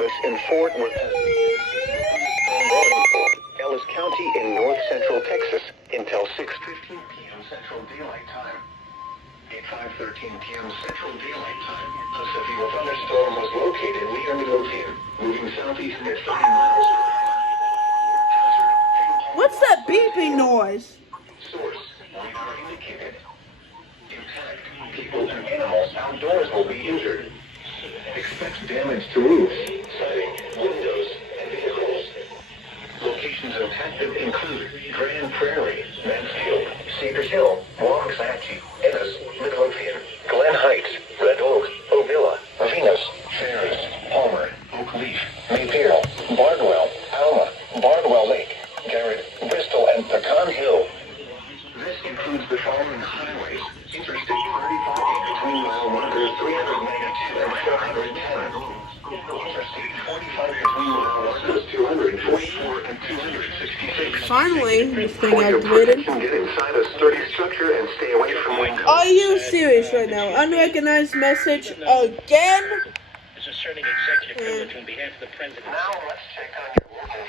limits in Fort Worth. Ellis County in north central Texas until 6:15 p.m. Central Daylight Time. At 5:13 p.m. Central Daylight Time, a severe thunderstorm was located near Midlothian, moving southeast at 30 miles per hour. What's that beeping noise? Source, radar indicated. Impact, people and animals outdoors will be injured. Expect damage to roofs, siding, windows, and vehicles. Locations impacted include Grand Prairie, Mansfield, Cedar Hill, Waxahachie, Ennis, Midlothian, Glen Heights, Red Oak, Ovilla, Venus, Ferris, Palmer, Oakleaf, Mayfield, Bardwell, Alma, Bardwell Lake, Garrett, Bristol, and Pecan Hill. This includes the following highways: Interstate 35 between mile 392 and 410. Interstate 45 between mile 244 and 266. Finally, this thing For your activated. protection, get inside a sturdy structure and stay away from windows. Are you serious right now? Unrecognized message again? Is asserting executive privilege on behalf of the president. Now let's check on your local